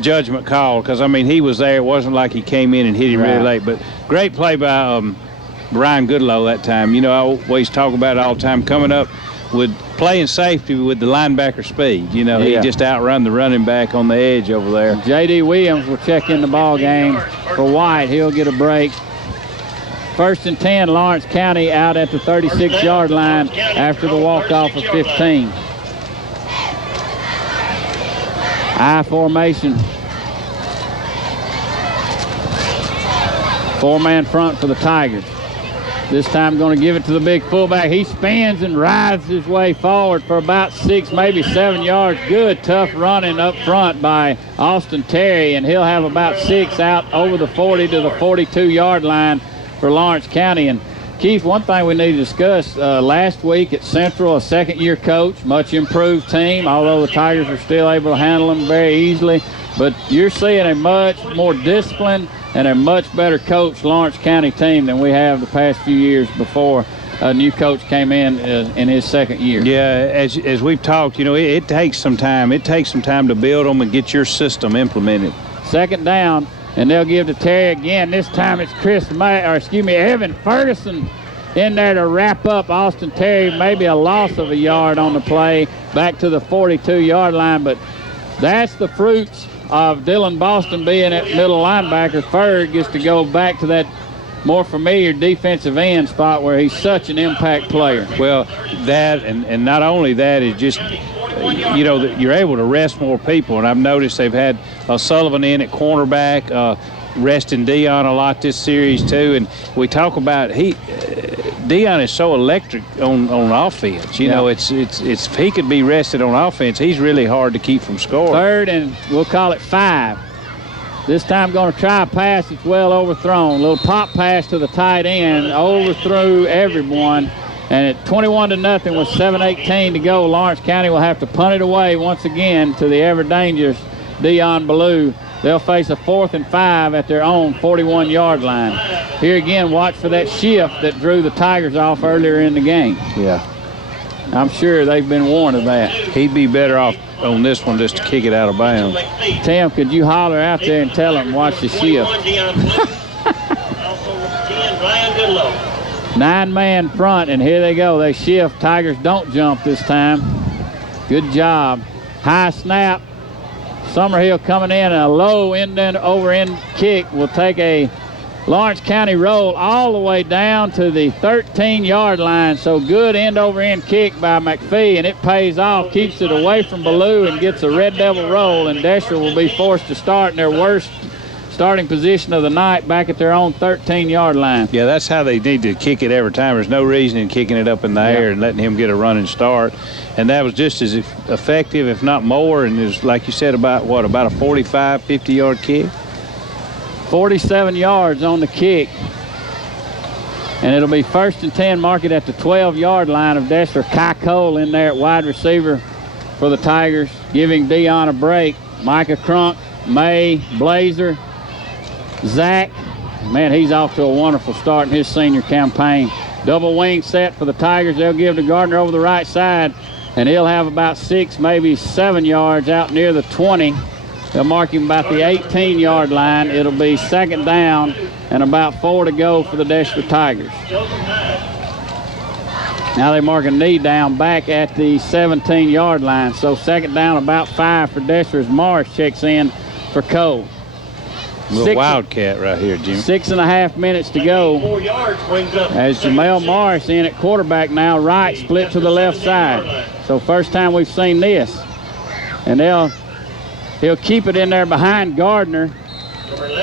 judgment call, because I mean he was there. It wasn't like he came in and hit him really late. But great play by Ryan Goodlow that time. You know, I always talk about it all the time, coming up with playing safety with the linebacker speed. You know, he just outrun the running back on the edge over there. J.D. Williams will check in the ball game for White. He'll get a break. 1st and 10, Lawrence County out at the 36-yard line after the walk-off of 15. I formation. 4-man front for the Tigers. This time going to give it to the big fullback. He spins and rides his way forward for about 6, maybe 7 yards. Good, tough running up front by Austin Terry, and he'll have about 6 out over the 40 to the 42-yard line for Lawrence County. And Keith, one thing we need to discuss, last week at Central, a second-year coach, much improved team, although the Tigers are still able to handle them very easily. But you're seeing a much more disciplined and a much better coached Lawrence County team than we have the past few years before a new coach came in his second year. Yeah, as we've talked, it takes some time. It takes some time to build them and get your system implemented. Second down, and they'll give to Terry again. This time it's Evan Ferguson in there to wrap up Austin Terry. Maybe a loss of a yard on the play back to the 42-yard line, but that's the fruits of Dylan Boston being at middle linebacker. Ferg gets to go back to that more familiar defensive end spot where he's such an impact player. Well, that and not only that is just, you're able to rest more people. And I've noticed they've had Sullivan in at cornerback, resting Dion a lot this series too. And we talk about Dion is so electric on offense. It's if he could be rested on offense, he's really hard to keep from scoring. Third and we'll call it 5. This time going to try a pass. It's well overthrown. A little pop pass to the tight end. Overthrew everyone. And at 21-0 with 7:18 to go, Lawrence County will have to punt it away once again to the ever-dangerous Dion Ballou. They'll face a 4th and 5 at their own 41-yard line. Here again, watch for that shift that drew the Tigers off earlier in the game. Yeah. I'm sure they've been warned of that. He'd be better off on this one just to kick it out of bounds. Tim, could you holler out there and tell them, watch the shift? 9-man front, and here they go. They shift. Tigers don't jump this time. Good job. High snap. Summerhill coming in, and a low end-over-end kick will take a Lawrence County roll all the way down to the 13-yard line. So good end-over-end kick by McPhee, and it pays off, keeps it away from Ballou and gets a Red Devil roll, and Deshler will be forced to start in their worst starting position of the night back at their own 13-yard line. Yeah, that's how they need to kick it every time. There's no reason in kicking it up in the air and letting him get a running start. And that was just as effective, if not more, and it was, like you said, about a 45, 50-yard kick? 47 yards on the kick. And it'll be 1st and 10, mark it at the 12-yard line of Deshler. Kai Cole in there at wide receiver for the Tigers, giving Dion a break. Micah Crunk, May, Blazer, Zach. Man, he's off to a wonderful start in his senior campaign. Double wing set for the Tigers. They'll give to Gardner over the right side, and he'll have about 6, maybe 7 yards out near the 20. They'll mark him about the 18-yard line. It'll be 2nd down and about 4 to go for the Deshler Tigers. Now they mark a knee down back at the 17-yard line. So 2nd down, about 5 for Deshler as Morris checks in for Cole. Little wildcat right here, Jimmy. 6.5 minutes to go. As Jamel Morris in at quarterback now, right split to the left side. So first time we've seen this. And he'll keep it in there behind Gardner.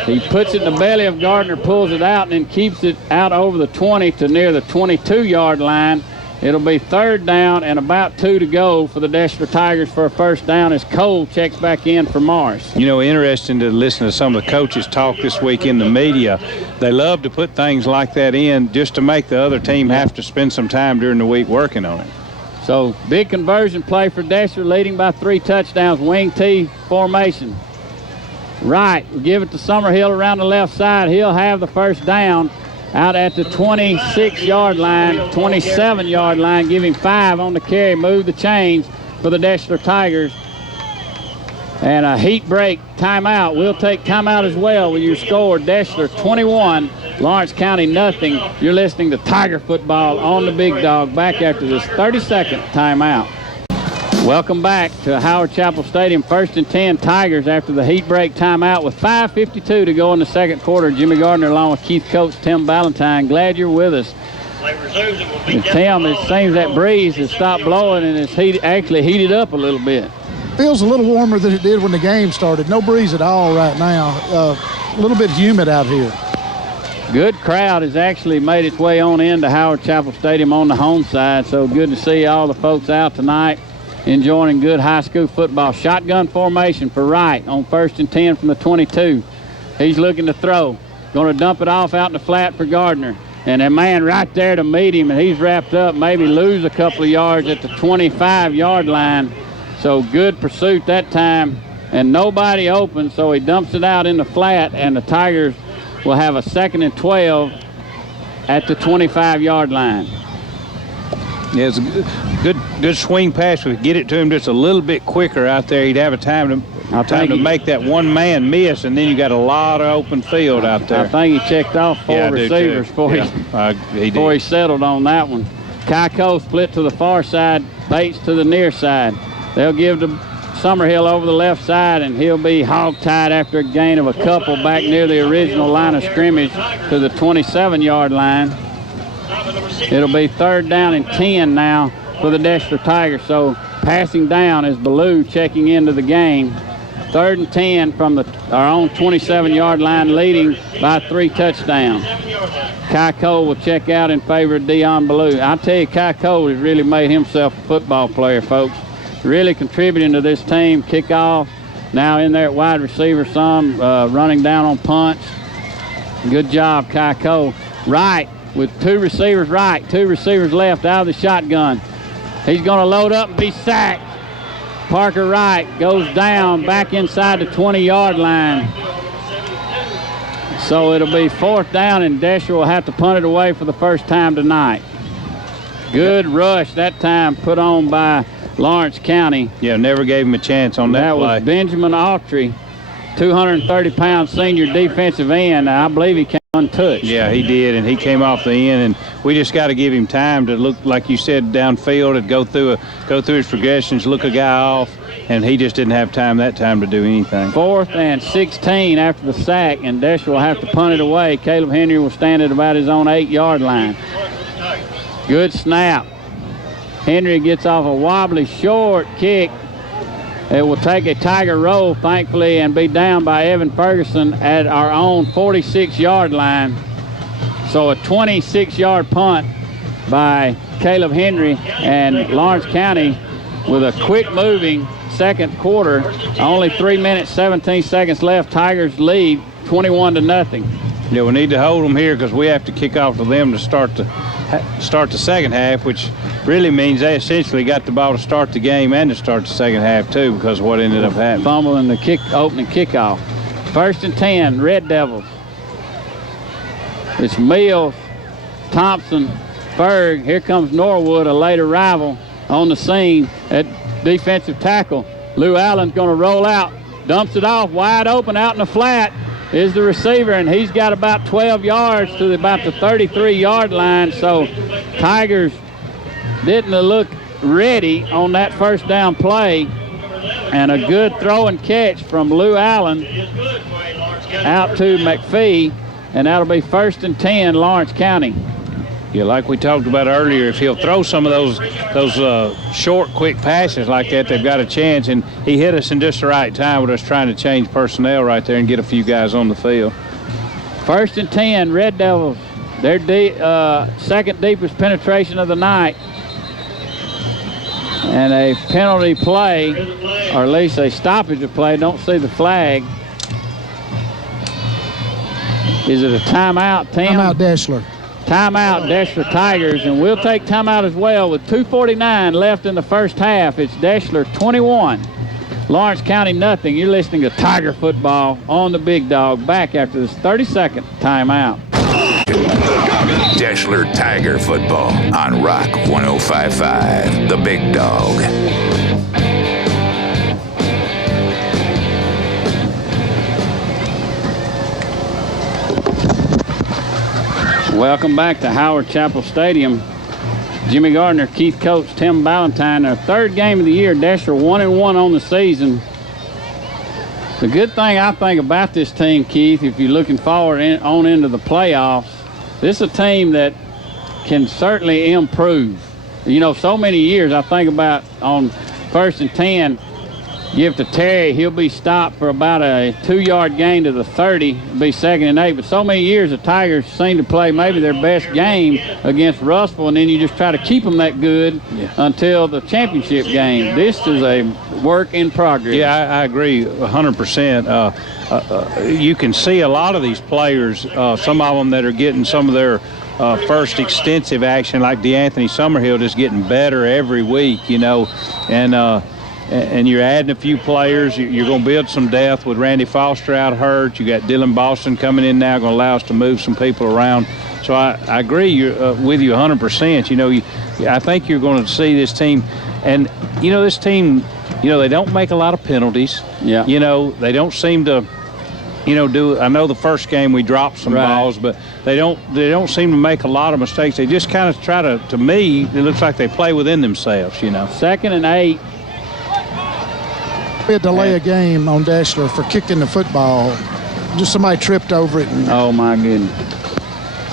He puts it in the belly of Gardner, pulls it out, and then keeps it out over the 20 to near the 22-yard line. It'll be 3rd down and about 2 to go for the Deshler Tigers for a 1st down as Cole checks back in for Morris. Interesting to listen to some of the coaches talk this week in the media. They love to put things like that in just to make the other team have to spend some time during the week working on it. So big conversion play for Deshler, leading by 3 touchdowns, wing T formation. Right, we'll give it to Summerhill around the left side. He'll have the 1st down out at the 26-yard line, 27-yard line, giving 5 on the carry. Move the chains for the Deshler Tigers. And a heat break timeout. We'll take timeout as well with your score. Deshler 21, Lawrence County nothing. You're listening to Tiger Football on the Big Dog back after this 30-second timeout. Welcome back to Howard Chapel Stadium. 1st and 10 Tigers after the heat break timeout with 5:52 to go in the 2nd quarter. Jimmy Gardner along with Keith Coates, Tim Ballantyne. Glad you're with us. And Tim, it seems that breeze has stopped blowing and it's actually heated up a little bit. Feels a little warmer than it did when the game started. No breeze at all right now. A little bit humid out here. Good crowd has actually made its way on into Howard Chapel Stadium on the home side, so good to see all the folks out tonight enjoying good high school football. Shotgun formation for Wright on 1st and 10 from the 22. He's looking to throw. Going to dump it off out in the flat for Gardner. And a man right there to meet him, and he's wrapped up, maybe lose a couple of yards at the 25-yard line. So good pursuit that time, and nobody open, so he dumps it out in the flat, and the Tigers will have a 2nd and 12 at the 25-yard line. Yeah, it's a good swing pass. We get it to him just a little bit quicker out there. He'd have a time to make that one man miss, and then you got a lot of open field out there. I think he checked off 4 receivers before he settled on that one. Keiko split to the far side, Bates to the near side. They'll give to Summerhill over the left side, and he'll be hog-tied after a gain of a couple back near the original line of scrimmage to the 27-yard line. It'll be 3rd down and 10 now for the Deshler Tigers. So passing down is Ballou checking into the game. 3rd and 10 from our own 27-yard line, leading by 3 touchdowns. Keiko will check out in favor of Dion Ballou. I tell you, Keiko has really made himself a football player, folks. Really contributing to this team. Kickoff, now in there at wide receiver some, running down on punts. Good job, Keiko. Right, with 2 receivers right, 2 receivers left out of the shotgun. He's going to load up and be sacked. Parker Wright goes down back inside the 20-yard line. So it'll be 4th down, and Deshler will have to punt it away for the first time tonight. Good rush that time put on by Lawrence County. Yeah, never gave him a chance on that play. That was Benjamin Autry, 230-pound senior defensive end. I believe he came untouched. Yeah, he did, and he came off the end, and we just got to give him time to look, like you said, downfield and go through his progressions, look a guy off, and he just didn't have time that time to do anything. 4th and 16 after the sack, and Deshler will have to punt it away. Caleb Henry will stand at about his own 8-yard line. Good snap. Henry gets off a wobbly short kick. It will take a Tiger roll, thankfully, and be down by Evan Ferguson at our own 46-yard line. So a 26-yard punt by Caleb Henry, and Lawrence County with a quick-moving second quarter. Only 3 minutes, 17 seconds left. Tigers lead 21-0. Yeah, we need to hold them here because we have to kick off to them to start the second half, which really means they essentially got the ball to start the game and to start the second half too, because of what ended up happening. Fumble in the opening kickoff. 1st and 10, Red Devils. It's Mills, Thompson, Berg. Here comes Norwood, a late arrival on the scene at defensive tackle. Lou Allen's going to roll out, dumps it off wide open out in the flat. Is the receiver, and he's got about 12 yards to about the 33-yard line. So Tigers didn't look ready on that 1st down play, and a good throw and catch from Lou Allen out to McPhee, and that'll be 1st and 10, Lawrence County. Yeah, like we talked about earlier, if he'll throw some of those short, quick passes like that, they've got a chance. And he hit us in just the right time with us trying to change personnel right there and get a few guys on the field. 1st and 10, Red Devils. Their 2nd deepest penetration of the night. And a penalty play, or at least a stoppage of play. Don't see the flag. Is it a timeout, Tim? Timeout, Deshler. Timeout, Deshler Tigers, and we'll take timeout as well with 2:49 left in the first half. It's Deshler 21, Lawrence County nothing. You're listening to Tiger football on the Big Dog. Back after this 30-second timeout. Deshler Tiger football on Rock 105.5, the Big Dog. Welcome back to Howard Chapel Stadium. Jimmy Gardner, Keith Coates, Tim Ballantyne. Our 3rd game of the year. Deshler 1-1 on the season. The good thing I think about this team, Keith, if you're looking forward on into the playoffs, this is a team that can certainly improve. You know, so many years I think about on 1st and 10, give to Terry. He'll be stopped for about a 2-yard gain to the 30. It'll be 2nd and 8. But so many years the Tigers seem to play maybe their best game against Russell, and then you just try to keep them that good until the championship game. This is a work in progress. Yeah, I agree 100%. You can see a lot of these players, some of them that are getting some of their first extensive action, like DeAnthony Summerhill, just getting better every week, you know, and you're adding a few players. You're going to build some depth with Randy Foster out hurt. You got Dylan Boston coming in now, going to allow us to move some people around. So I agree with you 100%. You know, I think you're going to see this team, and you know, this team, you know, they don't make a lot of penalties. Yeah. You know, they don't seem to, you know, I know the first game we dropped some balls, but they don't seem to make a lot of mistakes. They just kind of try to me, it looks like they play within themselves, you know. 2nd and 8. We had to delay a game on Deshler for kicking the football. Just somebody tripped over it. Oh, my goodness.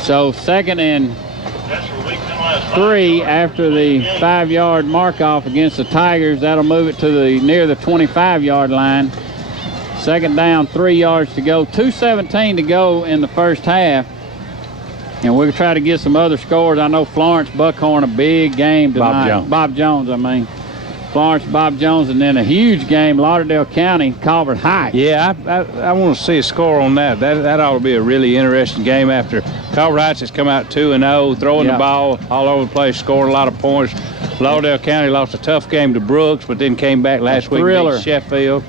So 2nd and 3 after the 5-yard mark-off against the Tigers. That'll move it to near the 25-yard line. 2nd down, 3 yards to go. 2:17 to go in the first half. And we'll try to get some other scores. I know Florence Buckhorn, a big game tonight. Bob Jones, I mean. Florence, Bob Jones, and then a huge game, Lauderdale County, Calvert Heights. Yeah, I want to see a score on that. That ought to be a really interesting game after Calvert Heights has come out 2-0, throwing the ball all over the place, scoring a lot of points. Lauderdale County lost a tough game to Brooks, but then came back last week against Sheffield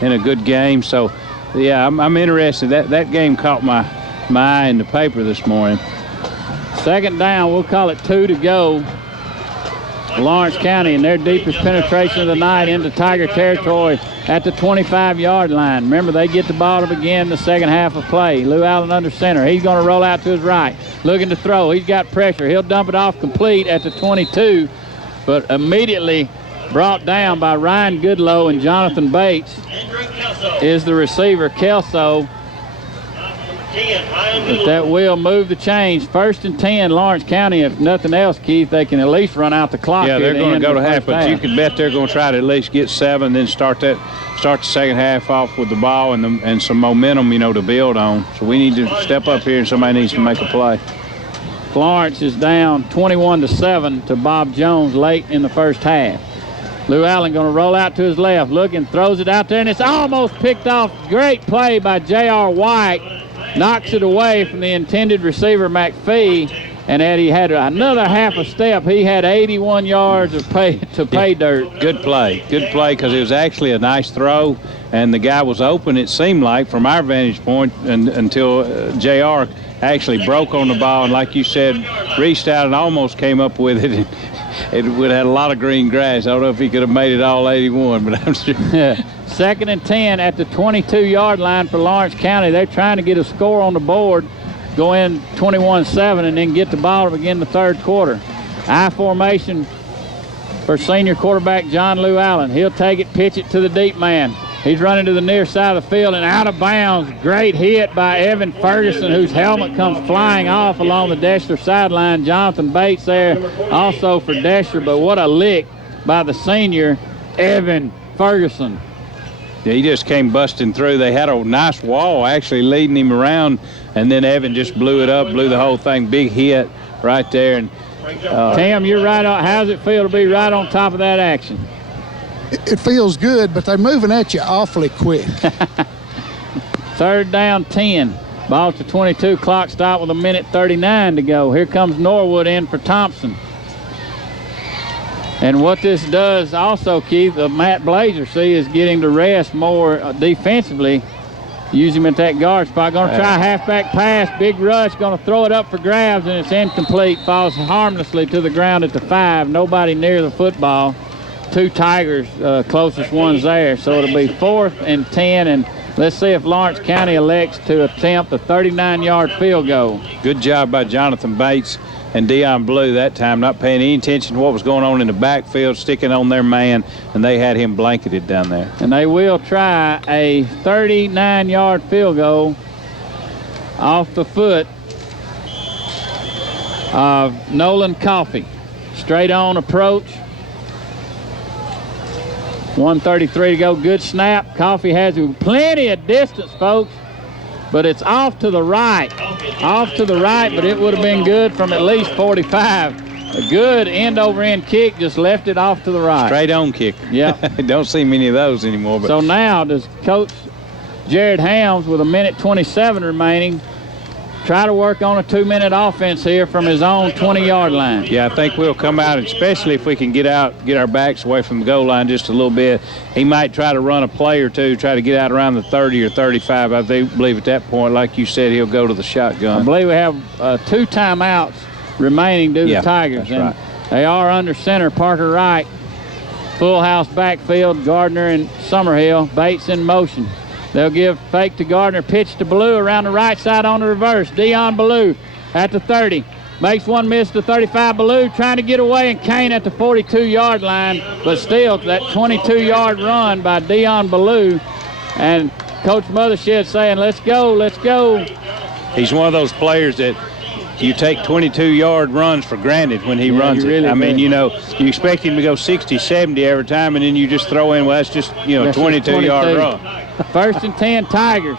in a good game. So, yeah, I'm interested. That game caught my eye in the paper this morning. 2nd down, we'll call it 2 to go. Lawrence County in their deepest penetration of the night into Tiger territory at the 25-yard line. Remember, they get the ball to begin the second half of play. Lou Allen under center. He's going to roll out to his right, looking to throw. He's got pressure. He'll dump it off complete at the 22, but immediately brought down by Ryan Goodlow and Jonathan Bates is the receiver, Kelso. But that will move the chains. 1st and 10, Lawrence County. If nothing else, Keith, they can at least run out the clock. Yeah, they're going to go to half, but half. you can bet they're going to try to at least get 7, then start the second half off with the ball and some momentum, you know, to build on. So we need to step up here, and somebody needs to make a play. Florence is down 21-7 to Bob Jones late in the first half. Lou Allen going to roll out to his left, looking, throws it out there, and it's almost picked off. Great play by J.R. White. Knocks it away from the intended receiver, McPhee, and Eddie had another half a step. He had 81 yards of pay dirt. Good play because it was actually a nice throw, and the guy was open, it seemed like, from our vantage point, until JR actually broke on the ball, and like you said, reached out and almost came up with it. It would have had a lot of green grass. I don't know if he could have made it all 81, but I'm sure. Yeah. 2nd and 10 at the 22-yard line for Lawrence County. They're trying to get a score on the board, go in 21-7, and then get the ball to begin the third quarter. I formation for senior quarterback John Lou Allen. He'll take it, pitch it to the deep man. He's running to the near side of the field and out of bounds. Great hit by Evan Ferguson, whose helmet comes flying off along the Deshler sideline. Jonathan Bates there also for Deshler, but what a lick by the senior, Evan Ferguson. Yeah, he just came busting through. They had a nice wall actually leading him around, and then Evan just blew it up, blew the whole thing. Big hit right there. And Tim, you're right on. How does it feel to be right on top of that action? It feels good, but they're moving at you awfully quick. 3rd down, 10. Ball to 22. Clock stop with 1:39 to go. Here comes Norwood in for Thompson. And what this does also, Keith, Matt Blazer, is getting to rest more defensively. Use him at that guard spot. Going to try a halfback pass. Big rush. Going to throw it up for grabs, and it's incomplete. Falls harmlessly to the ground at the 5. Nobody near the football. 2 Tigers, closest ones there. So it'll be 4th and 10. And let's see if Lawrence County elects to attempt a 39-yard field goal. Good job by Jonathan Bates and Deion Blue that time, not paying any attention to what was going on in the backfield, sticking on their man, and they had him blanketed down there. And they will try a 39-yard field goal off the foot of Nolan Coffey. Straight on approach. 1:33 to go. Good snap. Coffee has plenty of distance, folks, but it's off to the right. Off to the right, but it would have been good from at least 45. A good end-over-end kick, just left it off to the right. Straight on kick. Yeah. Don't see many of those anymore. But So now does Coach Jared Helms, with 1:27 remaining, try to work on a 2-minute offense here from his own 20-yard line. yeah, I think we'll come out, especially if we can get our backs away from the goal line just a little bit. He might try to run a play or two, try to get out around the 30 or 35. I believe at that point, like you said, he'll go to the shotgun. I believe we have 2 timeouts remaining due to the Tigers. That's right. They are under center. Parker Wright, full house backfield. Gardner and Summerhill. Bates in motion. They'll give fake to Gardner. Pitch to Ballou around the right side on the reverse. Dion Ballou at the 30. Makes one miss to 35. Ballou trying to get away, and Kane at the 42-yard line. But still, that 22-yard run by Dion Ballou. And Coach Mothershed saying, let's go, let's go. He's one of those players that you take 22-yard runs for granted when he runs really it. I mean, did. you know, you expect him to go 60, 70 every time, and then you just throw in, well, that's just, you know, a 22-yard run. 1st and 10 Tigers.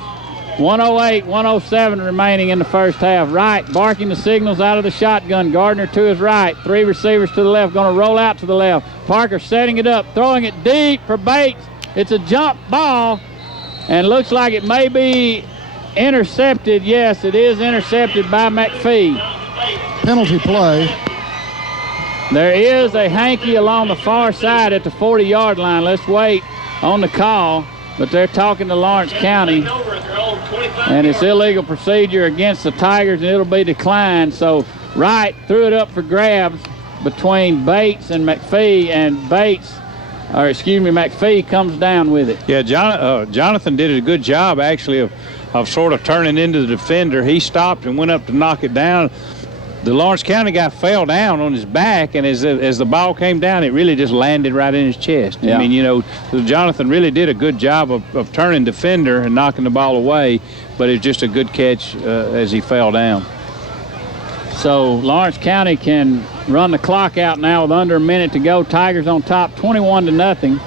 1:08, 1:07 remaining in the first half. Wright barking the signals out of the shotgun. Gardner to his right. 3 receivers to the left. Going to roll out to the left. Parker setting it up, throwing it deep for Bates. It's a jump ball, and looks like it may be intercepted. Yes, it is intercepted by McPhee. Penalty play. There is a hanky along the far side at the 40-yard line. Let's wait on the call, but they're talking to Lawrence County, and it's illegal procedure against the Tigers, and it'll be declined. So Wright threw it up for grabs between Bates and McPhee, and McPhee comes down with it. Yeah, Jonathan did a good job, actually, of sort of turning into the defender. He stopped and went up to knock it down. The Lawrence County guy fell down on his back, and as the ball came down, it really just landed right in his chest. Yeah. I mean, you know, Jonathan really did a good job of turning defender and knocking the ball away, but it's just a good catch as he fell down. So Lawrence County can run the clock out now with under a minute to go. Tigers on top, 21-0.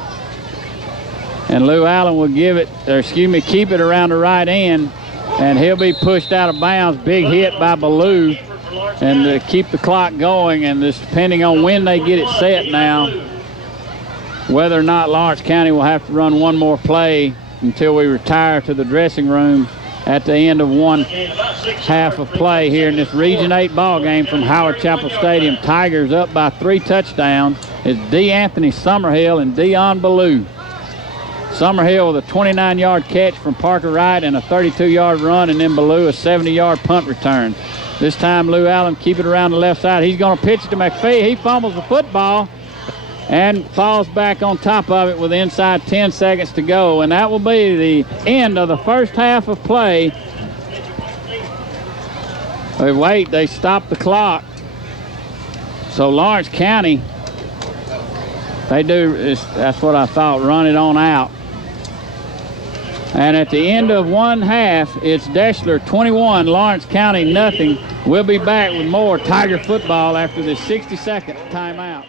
And Lou Allen will keep it around the right end, and he'll be pushed out of bounds. Big hit by Ballou, and to keep the clock going, and this depending on when they get it set now, whether or not Lawrence County will have to run one more play until we retire to the dressing room at the end of one half of play here in this Region 8 ball game from Howard Chapel Stadium. Tigers up by 3 touchdowns. It's D'Anthony Summerhill and Dion Ballou. Summerhill with a 29-yard catch from Parker Wright and a 32-yard run, and then Ballou a 70-yard punt return. This time Lou Allen keep it around the left side. He's going to pitch it to McPhee. He fumbles the football and falls back on top of it with inside 10 seconds to go. And that will be the end of the first half of play. They stopped the clock. So Lawrence County, that's what I thought, run it on out. And at the end of one half, it's Deshler 21, Lawrence County nothing. We'll be back with more Tiger football after this 60-second timeout.